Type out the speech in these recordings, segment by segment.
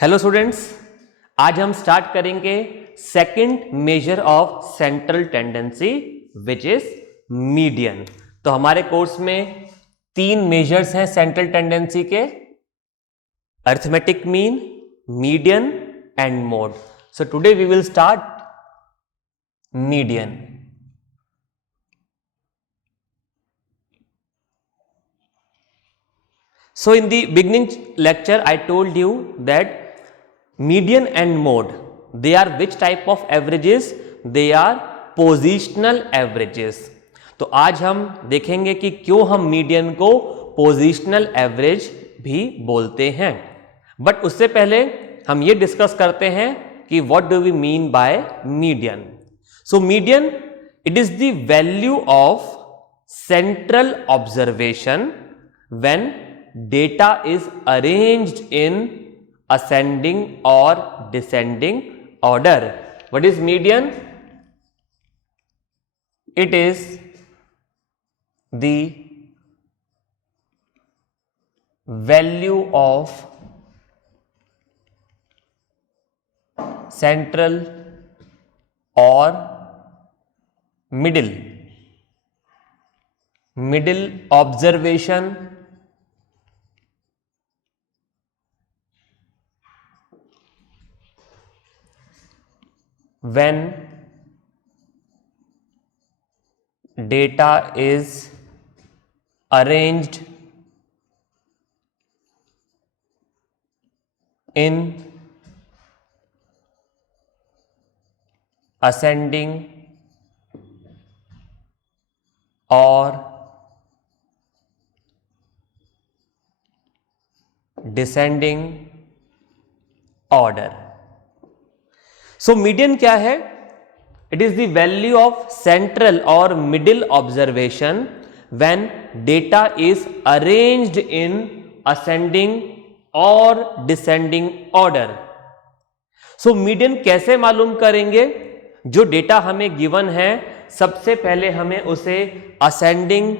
Hello students, आज हम start करेंगे second measure of central tendency which is median. तो हमारे कोर्स में 3 मेजर्स हैं सेंट्रल टेंडेंसी के, arithmetic mean, median and mode. So today we will start median. So in the beginning lecture I told you that median and mode, they are which type of averages? They are positional averages। तो आज हम देखेंगे कि क्यों हम median को positional average भी बोलते हैं। बट उससे पहले हम ये डिस्कस करते हैं कि what do we mean by median. So median, it is the value of central observation when data is arranged in ascending or descending order. What is median? It is the value of central or middle observation when data is arranged in ascending or descending order। So median क्या है? It is the value of central और middle observation when data is arranged in ascending और descending order. So median कैसे मालूम करेंगे? जो data हमें given है, सबसे पहले हमें उसे असेंडिंग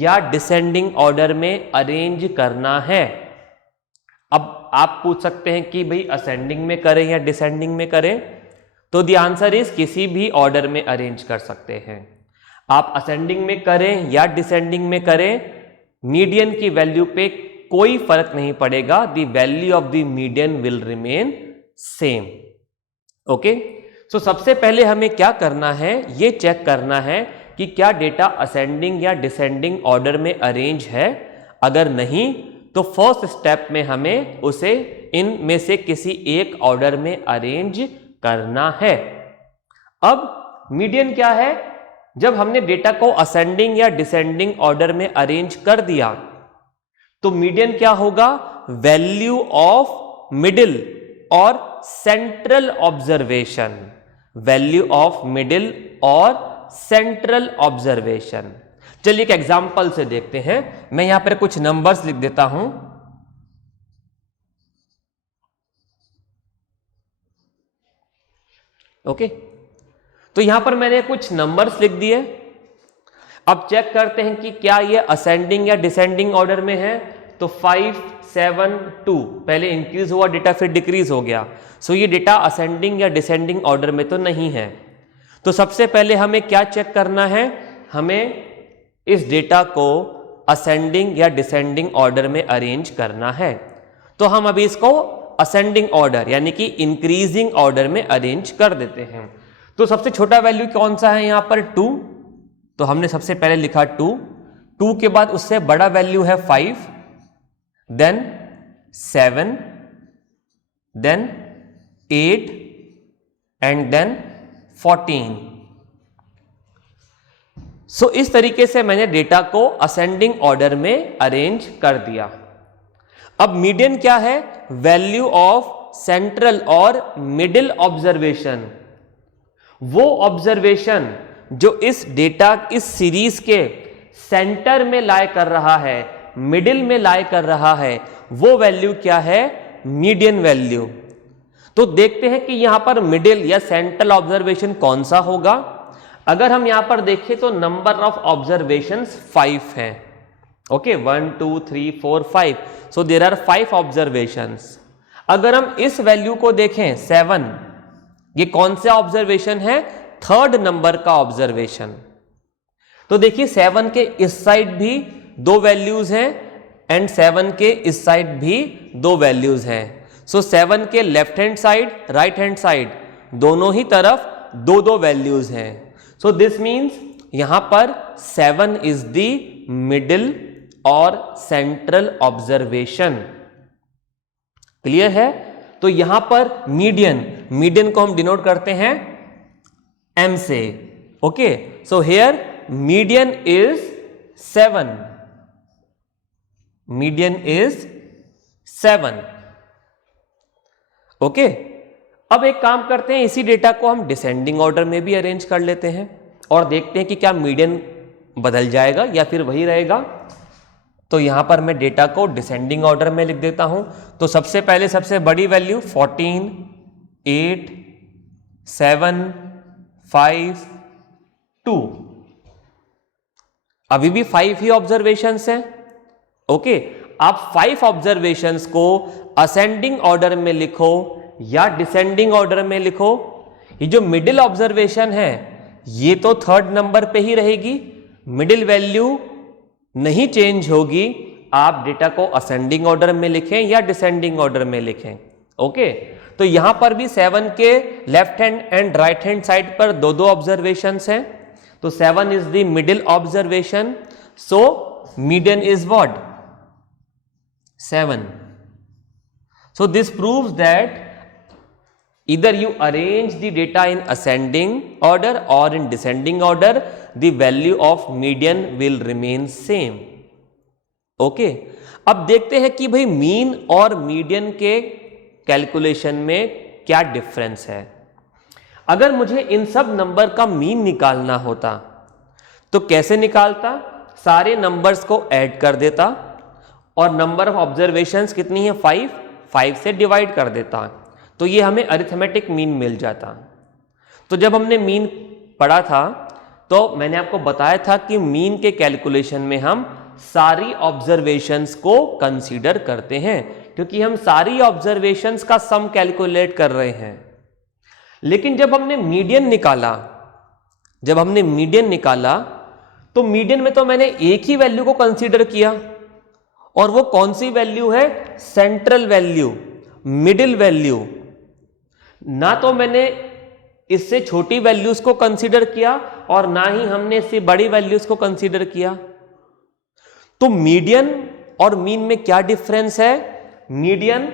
या डिसेंडिंग ऑर्डर में अरेंज करना है। अब आप पूछ सकते हैं कि भाई असेंडिंग में करें या डिसेंडिंग में करें, तो द आंसर इज किसी भी ऑर्डर में अरेंज कर सकते हैं। आप असेंडिंग में करें या डिसेंडिंग में करें, मीडियन की वैल्यू पे कोई फर्क नहीं पड़ेगा। The value of the median will remain same. Okay, so सबसे पहले हमें क्या करना है, ये चेक करना है कि क्या डेटा असेंडिंग या डिसेंडिंग ऑर्डर में अरेंज है। अगर नहीं तो फर्स्ट स्टेप में हमें उसे इनमें से किसी एक ऑर्डर में अरेंज करना है। अब मीडियन क्या है? जब हमने डेटा को असेंडिंग या डिसेंडिंग ऑर्डर में अरेंज कर दिया तो मीडियन क्या होगा? वैल्यू ऑफ मिडिल और central observation. Value of middle और सेंट्रल ऑब्जर्वेशन। चलिए एक एग्जांपल से देखते हैं। मैं यहां पर कुछ नंबर्स लिख देता हूं। ओके, तो यहां पर मैंने कुछ नंबर्स लिख दिए। अब चेक करते हैं कि क्या ये असेंडिंग या डिसेंडिंग ऑर्डर में है। तो 5, 7, 2 पहले इंक्रीज हुआ डेटा, फिर डिक्रीज हो गया। सो ये डेटा असेंडिंग या डिसेंडिंग ऑर्डर में तो नहीं है। तो सबसे पहले हमें क्या चेक करना है? हमें इस डेटा को असेंडिंग या डिसेंडिंग ऑर्डर में अरेंज करना है। तो हम अभी इसको असेंडिंग ऑर्डर यानी कि इंक्रीजिंग ऑर्डर में अरेंज कर देते हैं। तो सबसे छोटा वैल्यू कौन सा है यहां पर? 2। तो हमने सबसे पहले लिखा 2 के बाद उससे बड़ा वैल्यू है 5, देन 7, देन 8 एंड देन 14। सो इस तरीके से मैंने डेटा को असेंडिंग ऑर्डर में अरेंज कर दिया। अब मीडियन क्या है? वैल्यू ऑफ सेंट्रल और मिडिल ऑब्जर्वेशन। वो ऑब्जर्वेशन जो इस डेटा, इस सीरीज के सेंटर में लाए कर रहा है, मिडिल में लाए कर रहा है, वो वैल्यू क्या है? Median value. तो देखते हैं कि यहां पर मिडिल या सेंट्रल ऑब्जर्वेशन कौन सा होगा। अगर हम यहां पर देखें तो नंबर ऑफ ऑब्जर्वेशंस 5 है। Okay, 1 2 3 4 5। So there are 5 observations. अगर हम इस वैल्यू को देखें 7, ये कौन सा ऑब्जर्वेशन है? थर्ड नंबर का ऑब्जर्वेशन। तो देखिए 7 के इस साइड भी दो वैल्यूज हैं एंड 7 के इस साइड भी दो वैल्यूज हैं। सो 7 के left hand side, right hand side दोनों ही तरफ दो दो वैल्यूज हैं। सो दिस मीन्स यहां पर 7 इज द मिडिल और सेंट्रल ऑब्जर्वेशन। क्लियर है? तो यहां पर मीडियन को हम डिनोट करते हैं m से। Okay, so here median is 7, median is 7। Okay, अब एक काम करते हैं, इसी डेटा को हम डिसेंडिंग ऑर्डर में भी अरेंज कर लेते हैं और देखते हैं कि क्या मीडियन बदल जाएगा या फिर वही रहेगा। तो यहां पर मैं डेटा को डिसेंडिंग ऑर्डर में लिख देता हूं। तो सबसे पहले सबसे बड़ी वैल्यू 14, 8, 7, 5, 2। अभी भी 5 ही ऑब्जर्वेशंस हैं। ओके, आप 5 ऑब्जर्वेशंस को असेंडिंग ऑर्डर में लिखो या डिसेंडिंग ऑर्डर में लिखो, ये जो मिडिल ऑब्जर्वेशन है ये तो थर्ड नंबर पे ही रहेगी, मिडिल वैल्यू नहीं चेंज होगी। आप डेटा को असेंडिंग ऑर्डर में लिखें या डिसेंडिंग ऑर्डर में लिखें। ओके, तो यहां पर भी 7 के left hand and right hand side पर दो दो ऑब्जर्वेशंस हैं। तो 7 is the middle observation, so median is what? 7. So this proves that either you arrange the data in ascending order or in descending order, the value of median will remain same. Okay, अब देखते हैं कि भाई mean और median के calculation में क्या difference है। अगर मुझे इन सब नंबर का मीन निकालना होता तो कैसे निकालता? सारे नंबर्स को ऐड कर देता और नंबर ऑफ ऑब्जर्वेशंस कितनी है? 5 से डिवाइड कर देता, तो ये हमें अरिथमेटिक मीन मिल जाता। तो जब हमने मीन पढ़ा था तो मैंने आपको बताया था कि मीन के कैलकुलेशन में हम सारी ऑब्जर्वेशंस को कंसीडर करते हैं, क्योंकि हम सारी ऑब्जर्वेशंस का सम कैलकुलेट कर रहे हैं। लेकिन जब हमने मीडियन निकाला तो मीडियन में तो मैंने एक ही वैल्यू को कंसीडर किया, और वो कौन सी वैल्यू है? Central value, middle value. ना तो मैंने इससे छोटी वैल्यूज को कंसीडर किया और ना ही हमने इससे बड़ी वैल्यूज को कंसीडर किया। तो मीडियन और मीन में क्या डिफरेंस है? मीडियन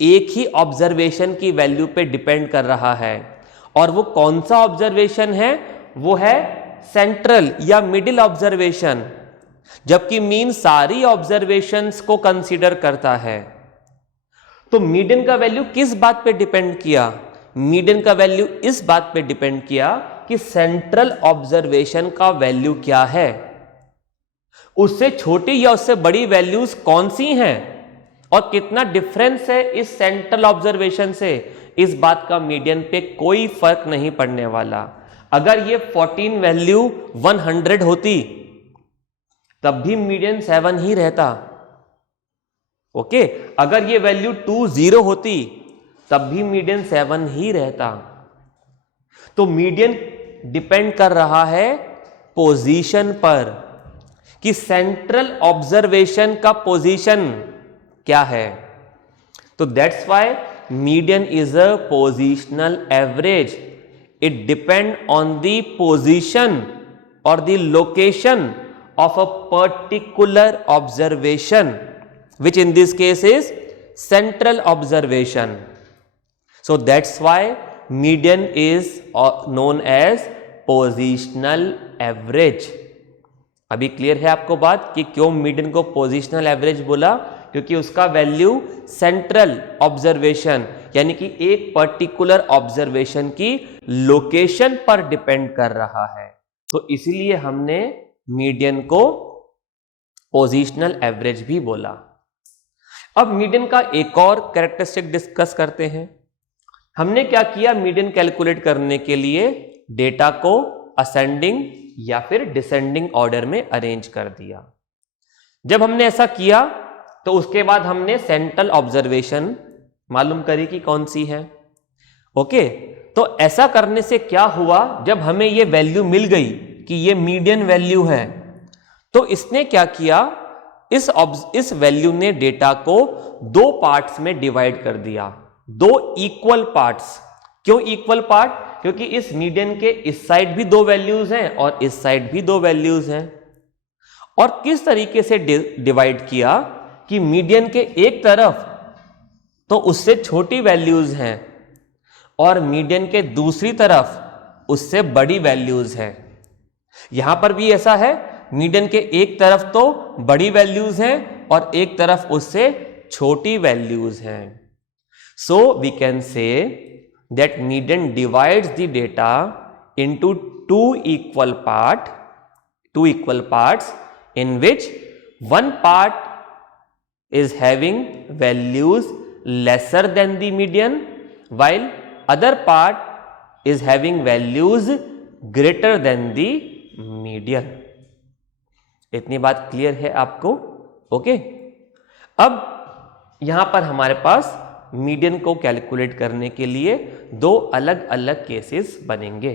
एक ही ऑब्जर्वेशन की वैल्यू पे डिपेंड कर रहा है, और वो कौन सा ऑब्जर्वेशन है? वो है सेंट्रल या मिडिल ऑब्जर्वेशन, जबकि मीन सारी ऑब्जर्वेशंस को कंसीडर करता है। तो मीडियन का वैल्यू किस बात पे डिपेंड किया? मीडियन का वैल्यू इस बात पे डिपेंड किया कि सेंट्रल ऑब्जर्वेशन का वैल्यू क्या है, उससे छोटी या उससे बड़ी वैल्यूज कौन सी हैं और कितना डिफरेंस है इस सेंट्रल ऑब्जर्वेशन से। इस बात का मीडियन पे कोई फर्क नहीं पड़ने वाला। अगर ये 14 वैल्यू 100 होती तब भी मीडियन 7 ही रहता। ओके, अगर ये वैल्यू 20 होती तब भी मीडियन 7 ही रहता। तो मीडियन डिपेंड कर रहा है पोजीशन पर, कि सेंट्रल ऑब्जर्वेशन का पोजीशन क्या है। तो that's why median is a positional average. It depend on the position और the location of a particular observation, which in this case is central observation. So that's why median is known as positional average. अभी clear है आपको बात कि क्यों median को positional average बोला? क्योंकि उसका वैल्यू सेंट्रल ऑब्जर्वेशन यानी कि एक पर्टिकुलर ऑब्जर्वेशन की लोकेशन पर डिपेंड कर रहा है। तो इसीलिए हमने मीडियन को पोजिशनल एवरेज भी बोला। अब मीडियन का एक और कैरेक्टरिस्टिक डिस्कस करते हैं। हमने क्या किया? मीडियन कैलकुलेट करने के लिए डेटा को असेंडिंग या फिर डिसेंडिंग ऑर्डर में अरेंज कर दिया। जब हमने ऐसा किया तो उसके बाद हमने सेंट्रल ऑब्जर्वेशन मालूम करिए कि कौन सी है। ओके, तो ऐसा करने से क्या हुआ, जब हमें ये वैल्यू मिल गई कि ये मीडियन वैल्यू है, तो इसने क्या किया, इस वैल्यू ने डेटा को दो पार्ट्स में डिवाइड कर दिया, दो इक्वल पार्ट्स। क्यों इक्वल पार्ट? क्योंकि इस मीडियन के इस साइड भी दो वैल्यूज हैं और इस साइड भी दो वैल्यूज हैं। और किस तरीके से डिवाइड किया कि मीडियन के एक तरफ तो उससे छोटी वैल्यूज हैं और मीडियन के दूसरी तरफ उससे बड़ी वैल्यूज हैं। यहां पर भी ऐसा है, मीडियन के एक तरफ तो बड़ी वैल्यूज हैं और एक तरफ उससे छोटी वैल्यूज हैं। So we can say that median divides the data into two equal parts in which one part is having values lesser than the median while other part is having values greater than the median। इतनी बात clear है आपको? Okay, अब यहां पर हमारे पास median को calculate करने के लिए दो अलग अलग केसेस बनेंगे,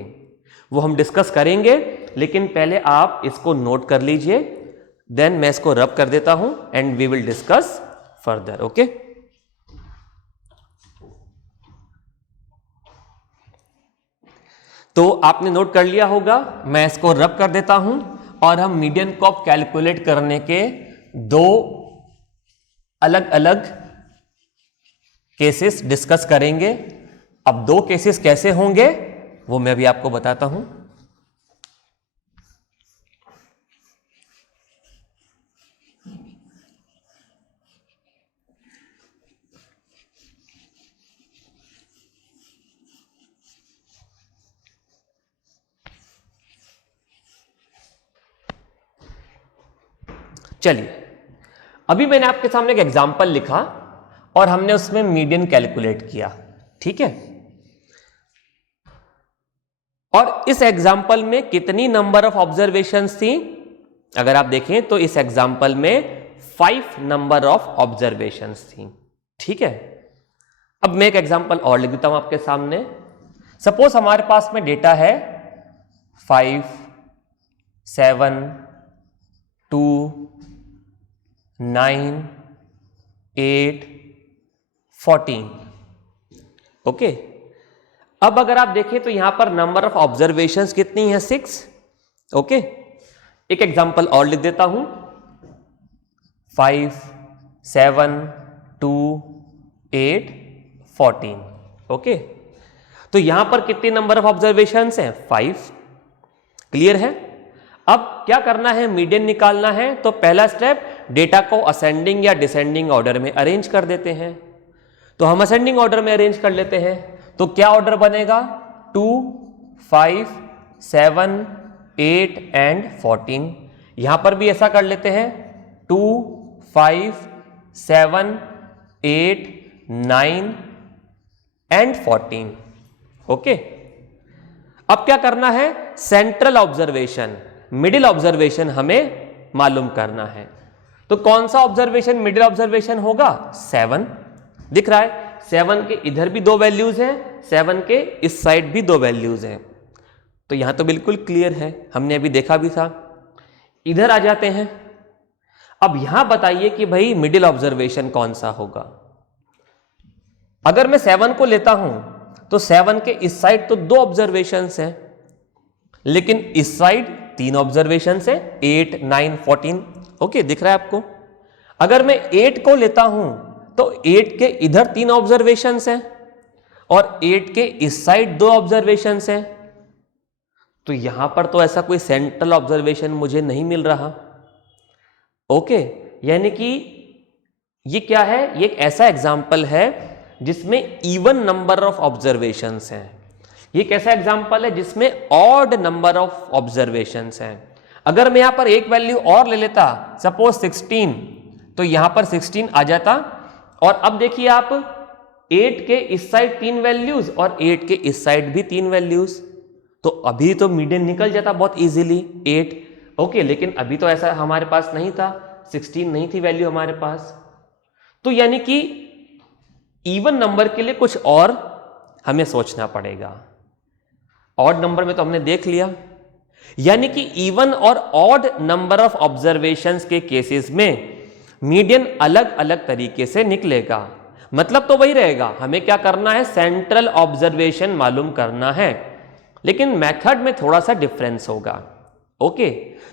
वो हम डिस्कस करेंगे, लेकिन पहले आप इसको नोट कर लीजिए, देन मैं इसको रब कर देता हूं and we will discuss further. Okay, तो आपने नोट कर लिया होगा, मैं इसको रब कर देता हूं और हम मीडियन को कैलकुलेट करने के दो अलग अलग केसेस डिस्कस करेंगे। अब दो केसेस कैसे होंगे वो मैं भी आपको बताता हूं। चलिए, अभी मैंने आपके सामने एक एग्जाम्पल लिखा और हमने उसमें मीडियन कैलकुलेट किया, ठीक है। और इस एग्जाम्पल में कितनी नंबर ऑफ ऑब्जर्वेशंस थी? अगर आप देखें तो इस एग्जाम्पल में 5 नंबर ऑफ ऑब्जर्वेशंस थी, ठीक है। अब मैं एक एग्जाम्पल और लिख देता हूं आपके सामने। सपोज हमारे पास में डेटा है 5, 7, 2, 9, 8, 14। ओके, अब अगर आप देखें तो यहां पर नंबर ऑफ ऑब्जर्वेशंस कितनी है? 6। ओके, एक एग्जांपल और लिख देता हूं, 5, 7, 2, 8, 14। ओके, तो यहां पर कितनी नंबर ऑफ ऑब्जर्वेशंस हैं? 5। क्लियर है? अब क्या करना है? मीडियन निकालना है। तो पहला स्टेप, डेटा को असेंडिंग या डिसेंडिंग ऑर्डर में अरेंज कर देते हैं। तो हम असेंडिंग ऑर्डर में अरेंज कर लेते हैं, तो क्या ऑर्डर बनेगा? 2, 5, 7, 8 एंड 14। यहां पर भी ऐसा कर लेते हैं, 2, 5, 7, 8, 9 एंड 14। ओके, अब क्या करना है? सेंट्रल ऑब्जर्वेशन, मिडिल ऑब्जर्वेशन हमें मालूम करना है। तो कौन सा ऑब्जर्वेशन मिडिल ऑब्जर्वेशन होगा? 7 दिख रहा है। 7 के इधर भी दो वैल्यूज हैं, 7 के इस साइड भी दो वैल्यूज हैं। तो यहां तो बिल्कुल क्लियर है, हमने अभी देखा भी था। इधर आ जाते हैं। अब यहां बताइए कि भाई मिडिल ऑब्जर्वेशन कौन सा होगा। अगर मैं 7 को लेता हूं तो 7 के इस साइड तो दो ऑब्जर्वेशंस हैं, लेकिन इस साइड 3 ऑब्जर्वेशंस हैं, 8, 9, 14। ओके, दिख रहा है आपको। अगर मैं 8 को लेता हूं तो 8 के इधर 3 ऑब्जर्वेशंस हैं और 8 के इस साइड 2 ऑब्जर्वेशंस हैं। तो यहां पर तो ऐसा कोई सेंट्रल ऑब्जर्वेशन मुझे नहीं मिल रहा। ओके, यानी कि ये क्या है? ये एक ऐसा एग्जाम्पल है जिसमें इवन नंबर ऑफ ऑब्जर्वेशंस हैं। ये कैसा एग्जाम्पल है? जिसमें ऑड नंबर ऑफ ऑब्जर्वेशंस हैं। अगर मैं यहां पर एक वैल्यू और ले लेता, सपोज 16, तो यहां पर 16 आ जाता। और अब देखिए आप, 8 के इस साइड 3 वैल्यूज और 8 के इस साइड भी 3 वैल्यूज, तो अभी तो मीडियन निकल जाता बहुत इजीली 8। ओके, लेकिन अभी तो ऐसा हमारे पास नहीं था, 16 नहीं थी वैल्यू हमारे पास। तो यानी कि इवन नंबर के लिए कुछ और हमें सोचना पड़ेगा। ऑड नंबर में तो हमने देख लिया, यानी कि इवन और ऑड नंबर ऑफ ऑब्जर्वेशंस के केसेस में मीडियन अलग अलग तरीके से निकलेगा। मतलब तो वही रहेगा, हमें क्या करना है, सेंट्रल ऑब्जर्वेशन मालूम करना है, लेकिन मेथड में थोड़ा सा डिफरेंस होगा। ओके,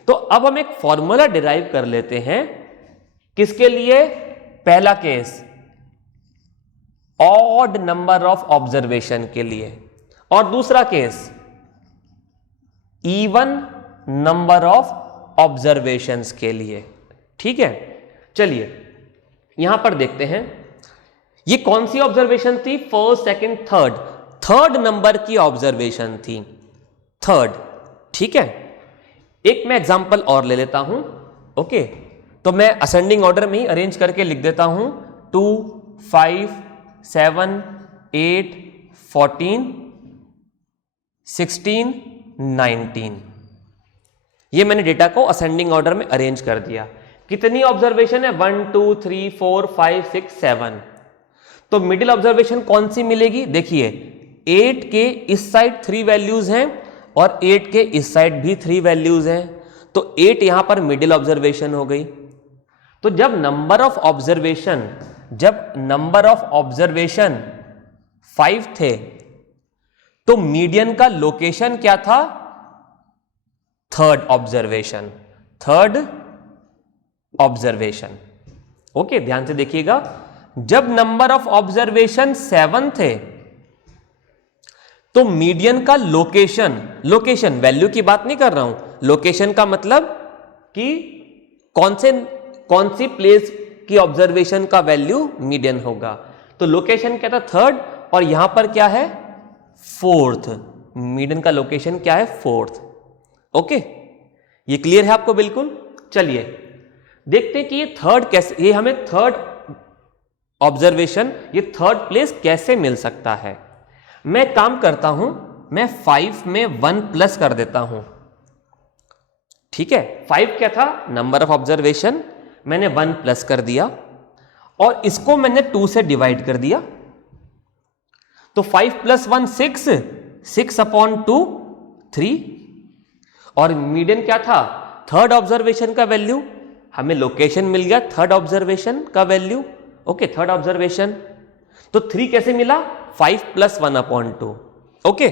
तो अब हम एक फॉर्मूला डिराइव कर लेते हैं। किसके लिए? पहला case odd number of observation के लिए, और दूसरा case even number of observations के लिए। ठीक है, चलिए यहां पर देखते हैं ये कौन सी ऑब्जर्वेशन थी, first second third, third number की ऑब्जर्वेशन थी, थर्ड। ठीक है, एक मैं एग्जांपल और ले लेता हूं। ओके, तो मैं असेंडिंग ऑर्डर में ही अरेंज करके लिख देता हूं, 2, 5, 7, 8, 14, 16, 19। ये मैंने डेटा को असेंडिंग ऑर्डर में अरेंज कर दिया। कितनी ऑब्जर्वेशन है? 1, 2, 3, 4, 5, 6, 7। तो मिडिल ऑब्जर्वेशन कौन सी मिलेगी? देखिए 8 के इस साइड 3 वैल्यूज हैं और 8 के इस साइड भी 3 वैल्यूज हैं, तो 8 यहां पर मिडिल ऑब्जर्वेशन हो गई। तो जब नंबर ऑफ ऑब्जर्वेशन 5 थे, तो मीडियन का लोकेशन क्या था? Third observation. ओके, ध्यान से देखिएगा, जब नंबर ऑफ ऑब्जर्वेशन 7 थे, तो मीडियन का लोकेशन वैल्यू की बात नहीं कर रहा हूं, लोकेशन का मतलब कि कौन सी प्लेस की ऑब्जर्वेशन का वैल्यू मीडियन होगा। तो लोकेशन क्या था? थर्ड, और यहां पर क्या है? फोर्थ। मीडियन का लोकेशन क्या है? फोर्थ। ओके, ये क्लियर है आपको? बिल्कुल। चलिए देखते हैं कि ये थर्ड कैसे, ये हमें थर्ड ऑब्जर्वेशन, ये थर्ड प्लेस कैसे मिल सकता है। मैं काम करता हूं, मैं 5 में 1 प्लस कर देता हूं। ठीक है, 5 क्या था? नंबर ऑफ ऑब्जर्वेशन, मैंने 1 प्लस कर दिया और इसको मैंने 2 से डिवाइड कर दिया। तो 5 + 1 6, 6/2 3। और मीडियन क्या था? थर्ड ऑब्जर्वेशन का वैल्यू, हमें लोकेशन मिल गया थर्ड ऑब्जर्वेशन का वैल्यू। ओके, थर्ड ऑब्जर्वेशन, तो 3 कैसे मिला? 5 + 1/2। ओके,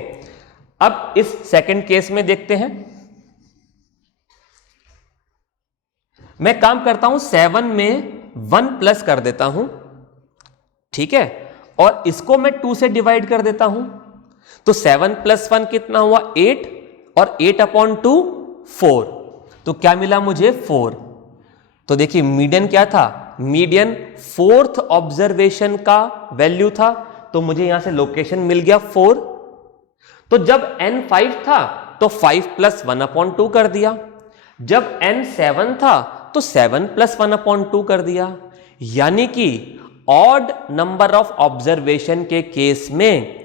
अब इस सेकंड केस में देखते हैं। मैं काम करता हूं 7 में 1 प्लस कर देता हूं। ठीक है, और इसको मैं 2 से डिवाइड कर देता हूं। तो 7 + 1 कितना हुआ? 8, और 8/2 4। तो क्या मिला मुझे? 4। तो देखिए मीडियन क्या था? मीडियन फोर्थ ऑब्जर्वेशन का वैल्यू था, तो मुझे यहां से लोकेशन मिल गया 4। तो जब n 5 था तो 5 + 1/2 कर दिया, जब n 7 था तो 7 + 1/2 कर दिया। यानी कि ऑड नंबर ऑफ ऑब्जर्वेशन के केस में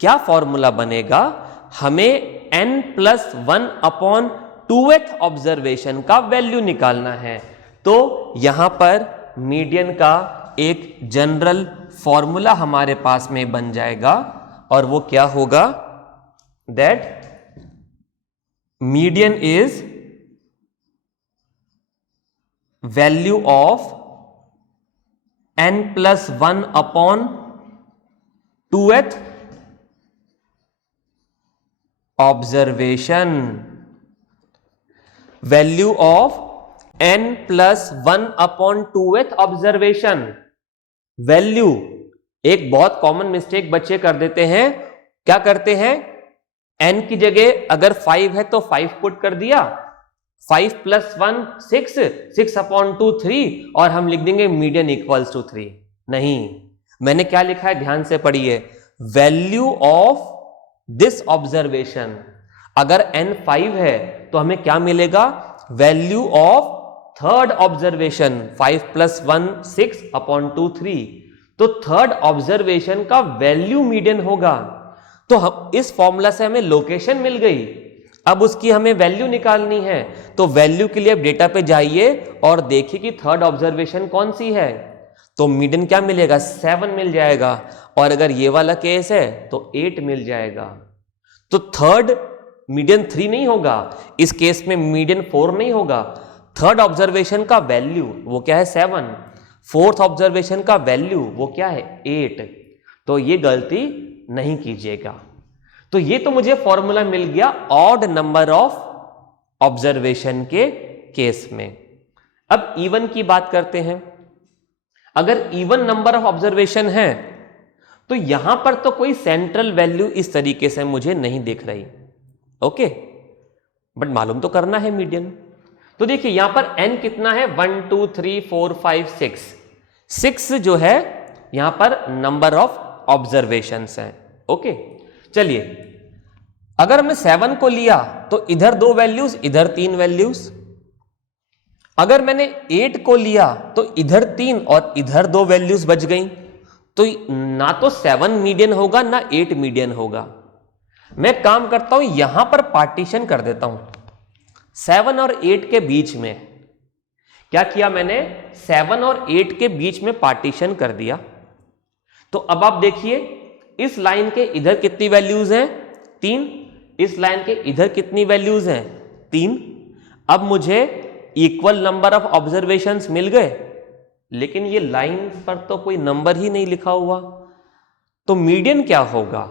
क्या फॉर्मूला बनेगा? हमें n + 1/2th ऑब्जर्वेशन का वैल्यू निकालना है। तो यहां पर मीडियन का एक जनरल फॉर्मूला हमारे पास में बन जाएगा, और वो क्या होगा? That median is value of n + 1/2th observation, value of n + 1/2th observation. Value, एक बहुत कॉमन मिस्टेक बच्चे कर देते हैं, क्या करते हैं? n की जगह अगर 5 है तो 5 पुट कर दिया, 5 + 1 6, 6/2 3, और हम लिख देंगे मीडियन = 3। नहीं, मैंने क्या लिखा है? ध्यान से पढ़िए, वैल्यू ऑफ दिस ऑब्जर्वेशन। अगर n 5 है तो हमें क्या मिलेगा? Value of third observation, 5 + 1 6/2 3। तो थर्ड ऑब्जर्वेशन का वैल्यू मीडियन होगा। तो हम इस फॉर्मूला से हमें लोकेशन मिल गई, अब उसकी हमें वैल्यू निकालनी है। तो वैल्यू के लिए अब डेटा पे जाइए और देखिए कि थर्ड ऑब्जर्वेशन कौन सी है। तो मीडियन क्या मिलेगा, 7 मिल जाएगा। और अगर ये वाला केस है तो 8 मिल जाएगा। तो थर्ड मीडियन 3 नहीं होगा, इस केस में मीडियन 4 नहीं होगा। थर्ड ऑब्जर्वेशन का वैल्यू वो क्या है, 7। फोर्थ ऑब्जर्वेशन का वैल्यू वो क्या है, 8। तो ये गलती नहीं कीजिएगा। तो ये तो मुझे फॉर्मूला मिल गया ऑड नंबर ऑफ ऑब्जर्वेशन के केस में। अब इवन की बात करते हैं। अगर इवन नंबर ऑफ ऑब्जर्वेशन है तो यहां पर तो कोई सेंट्रल वैल्यू इस तरीके से मुझे नहीं दिख रही, ओके, बट मालूम तो करना है मीडियन। तो देखिए यहां पर n कितना है, 1 2 3 4 5 6 जो है यहां पर नंबर ऑफ ऑब्जर्वेशंस है, ओके। चलिए अगर हमने 7 को लिया तो इधर 2 वैल्यूज, इधर 3 वैल्यूज। अगर मैंने 8 को लिया तो इधर 3 और इधर 2 वैल्यूज बच गई। तो ना तो 7 मीडियन होगा ना 8 मीडियन होगा। मैं काम करता हूं यहां पर पार्टीशन कर देता हूं 7 और 8 के बीच में। क्या किया मैंने, 7 और 8 के बीच में पार्टीशन कर दिया। तो अब आप देखिए इस लाइन के इधर कितनी वैल्यूज हैं, 3। इस लाइन के इधर कितनी वैल्यूज हैं, 3। अब मुझे इक्वल नंबर ऑफ ऑब्जर्वेशंस मिल गए, लेकिन ये लाइन पर तो कोई नंबर ही नहीं लिखा हुआ। तो मीडियन क्या होगा,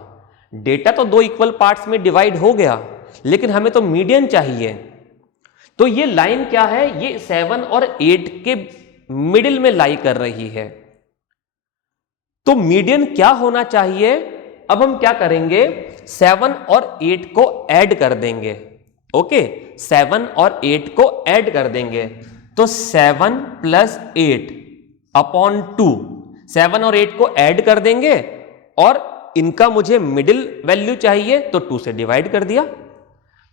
डेटा तो 2 इक्वल पार्ट्स में डिवाइड हो गया, लेकिन हमें तो मीडियन चाहिए। तो ये लाइन क्या है, ये 7 और 8 के मिडिल में लाई कर रही है। तो मीडियन क्या होना चाहिए, अब हम क्या करेंगे, 7 और 8 को ऐड कर देंगे, ओके। 7 और 8 को ऐड कर देंगे तो 7 + 8 अपॉन 2, 7 और 8 को ऐड कर देंगे और इनका मुझे मिडिल वैल्यू चाहिए तो 2 से डिवाइड कर दिया।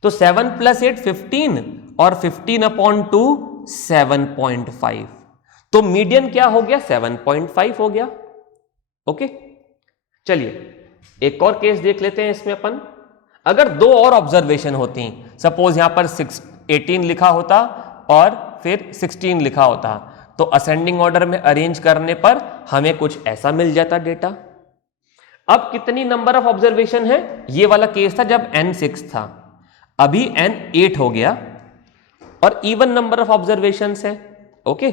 तो 7 + 8 15 और 15 अपॉन 2 7.5। तो मीडियन क्या हो गया, 7.5 हो गया, ओके। चलिए एक और केस देख लेते हैं इसमें अपन। अगर 2 और ऑब्जर्वेशन होती, सपोज यहां पर 18 लिखा होता और फिर 16 लिखा होता, तो असेंडिंग ऑर्डर में अरेंज करने पर हमें कुछ ऐसा मिल जाता डेटा। अब कितनी नंबर ऑफ ऑब्जर्वेशन है, ये वाला केस था जब n 6 था, अभी n 8 हो गया और इवन नंबर ऑफ ऑब्जर्वेशन है, ओके।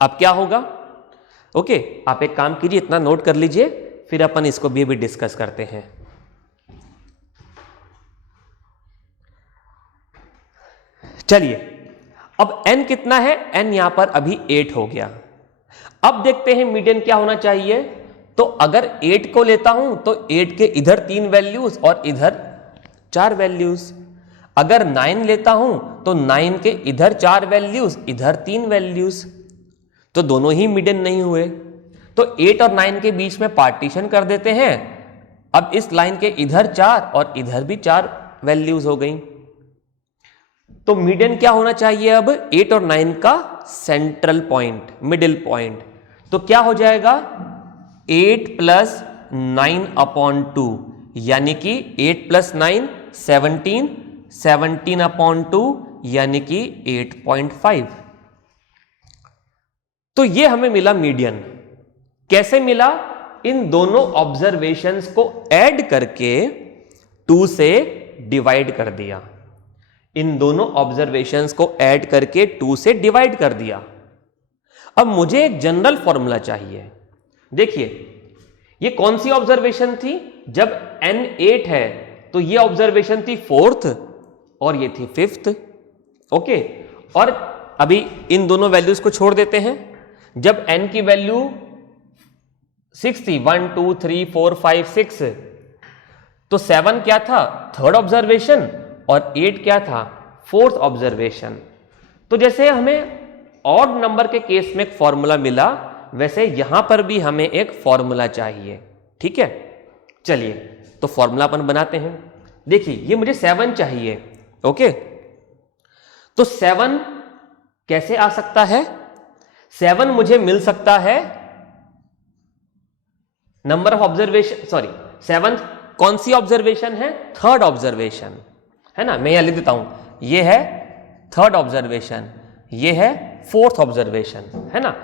अब क्या होगा, ओके, आप एक काम कीजिए, इतना नोट कर लीजिए, फिर अपन इसको भी डिस्कस करते हैं। चलिए अब n कितना है, n यहां पर अभी 8 हो गया। अब देखते हैं मीडियन क्या होना चाहिए। तो अगर 8 को लेता हूं तो 8 के इधर 3 वैल्यूज और इधर 4 वैल्यूज। अगर 9 लेता हूं तो 9 के इधर 4 वैल्यूज, इधर 3 वैल्यूज, तो दोनों ही मीडियन नहीं हुए। तो 8 और 9 के बीच में पार्टीशन कर देते हैं। अब इस लाइन के इधर 4 और इधर भी 4 वैल्यूज हो गई। तो मीडियन क्या होना चाहिए, अब 8 और 9 का सेंट्रल पॉइंट, मिडिल पॉइंट। तो क्या हो जाएगा, 8 + 9 अपॉन 2, यानी कि 8 + 9 17, 17 अपॉन 2 यानी कि 8.5। तो ये हमें मिला मीडियन। कैसे मिला, इन दोनों ऑब्जर्वेशंस को ऐड करके 2 से डिवाइड कर दिया। इन दोनों ऑब्जर्वेशंस को ऐड करके 2 से डिवाइड कर दिया। अब मुझे एक जनरल फॉर्मूला चाहिए। देखिए ये कौन सी ऑब्जर्वेशन थी, जब n 8 है तो ये ऑब्जर्वेशन थी 4th और ये थी 5th, ओके। और अभी इन दोनों वैल्यूज को छोड़ देते हैं। जब n की वैल्यू 6 थी, 1 2 3 4 5 6, तो 7 क्या था, थर्ड ऑब्जर्वेशन, और 8 क्या था, 4th ऑब्जर्वेशन। तो जैसे हमें ऑड नंबर के केस में एक फॉर्मूला मिला, वैसे यहां पर भी हमें एक फॉर्मूला चाहिए, ठीक है। चलिए तो फॉर्मूला अपन बनाते हैं। देखिए ये मुझे 7 चाहिए, ओके। तो 7 कैसे आ सकता है, 7 मुझे मिल सकता है नंबर ऑफ ऑब्जर्वेशन, सॉरी 7 कौन सी ऑब्जर्वेशन है, थर्ड ऑब्जर्वेशन है ना। मैं यहां लिख देता हूं, ये है थर्ड ऑब्जर्वेशन, ये है 4th ऑब्जर्वेशन, है ना।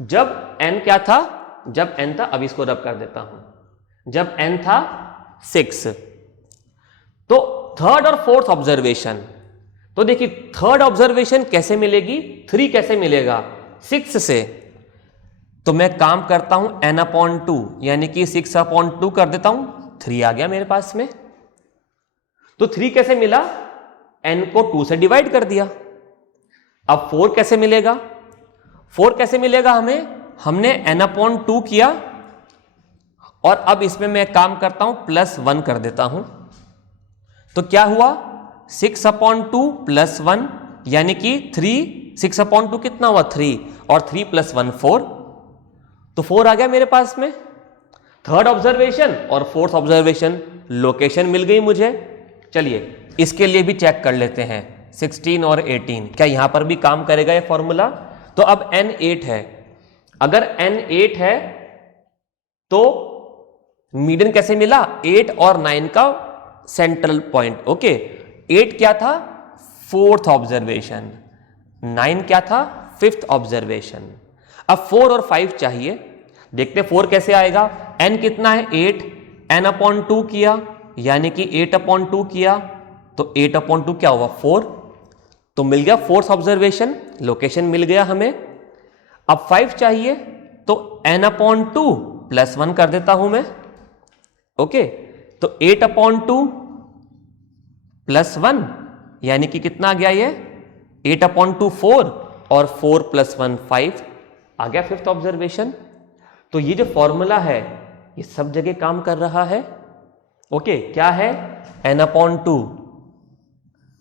जब n क्या था, जब n था, अब इसको रब कर देता हूं, जब n था 6, तो थर्ड और फोर्थ ऑब्जर्वेशन, तो देखिए थर्ड ऑब्जर्वेशन कैसे मिलेगी, 3 कैसे मिलेगा 6 से, तो मैं काम करता हूं n/2 यानी कि 6/2 कर देता हूं, 3 आ गया मेरे पास में। तो 3 कैसे मिला, n को 2 से डिवाइड कर दिया। अब 4 कैसे मिलेगा, 4 कैसे मिलेगा हमें, हमने n/2 किया और अब इसमें मैं काम करता हूं +1 कर देता हूं, तो क्या हुआ 6/2 +1 यानी कि 3, 6/2 कितना हुआ 3 और 3 + 1 4, तो 4 आ गया मेरे पास में। थर्ड ऑब्जर्वेशन और फोर्थ ऑब्जर्वेशन लोकेशन मिल गई मुझे। चलिए इसके लिए भी चेक कर लेते हैं 16 और 18, क्या यहां पर भी काम करेगा ये फॉर्मूला। तो अब n 8 है, अगर n 8 है तो मीडियन कैसे मिला, 8 और 9 का सेंट्रल पॉइंट। ओके, 8 क्या था, फोर्थ ऑब्जर्वेशन, 9 क्या था, फिफ्थ ऑब्जर्वेशन। अब 4 और 5 चाहिए, देखते 4 कैसे आएगा, n कितना है 8, n/2 किया यानी कि 8/2 किया, तो 8/2 क्या हुआ 4, तो मिल गया फोर्थ ऑब्जर्वेशन, लोकेशन मिल गया हमें। अब 5 चाहिए तो n/2 +1 कर देता हूं मैं। ओके, तो 8/2 +1 यानी कि कितना आ गया ये 8/2 4 और 4 + 1 5 आ गया फिफ्थ ऑब्जर्वेशन। तो ये जो फॉर्मूला है ये सब जगह काम कर रहा है। ओके, क्या है n/2,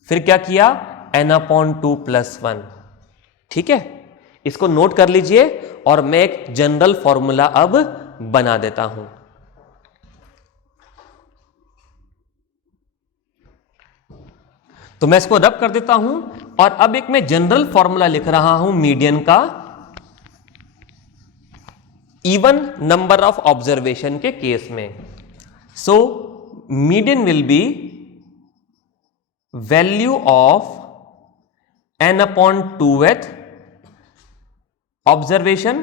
फिर क्या किया n/2 +1, ठीक है, इसको नोट कर लीजिए और मैं एक जनरल फॉर्मूला अब बना देता हूं। तो मैं इसको रब कर देता हूं और अब एक मैं जनरल फॉर्मूला लिख रहा हूं मीडियन का, इवन नंबर ऑफ ऑब्जर्वेशन के केस में। So median will be value of n/2th observation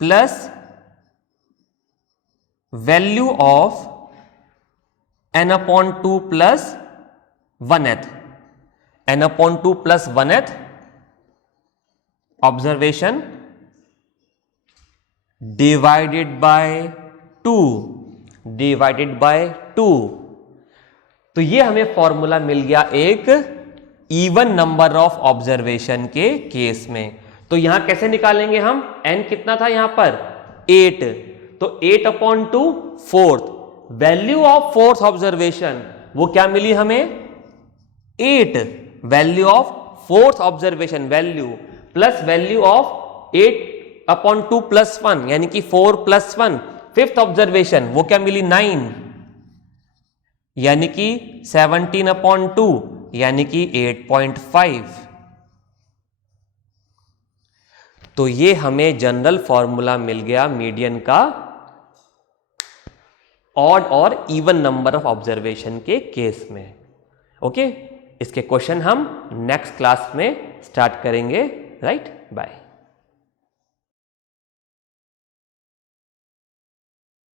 plus value of n/2 + 1th, n/2 + 1th observation divided by 2, divided by 2। तो ये हमें फॉर्मूला मिल गया एक इवन नंबर ऑफ ऑब्जर्वेशन के case में। तो यहां कैसे निकालेंगे हम, n कितना था यहां पर 8, तो 8/2 fourth, value of fourth observation वो क्या मिली हमें 8, value of fourth observation value plus value of 8/2 + 1 यानी कि 4 + 1 फिफ्थ ऑब्जर्वेशन वो क्या मिली 9 यानी कि 17/2 यानी कि 8.5। तो ये हमें जनरल फॉर्मूला मिल गया मीडियन का ऑड और इवन नंबर ऑफ ऑब्जर्वेशन के केस में। ओके, इसके क्वेश्चन हम नेक्स्ट क्लास में स्टार्ट करेंगे। Right, bye.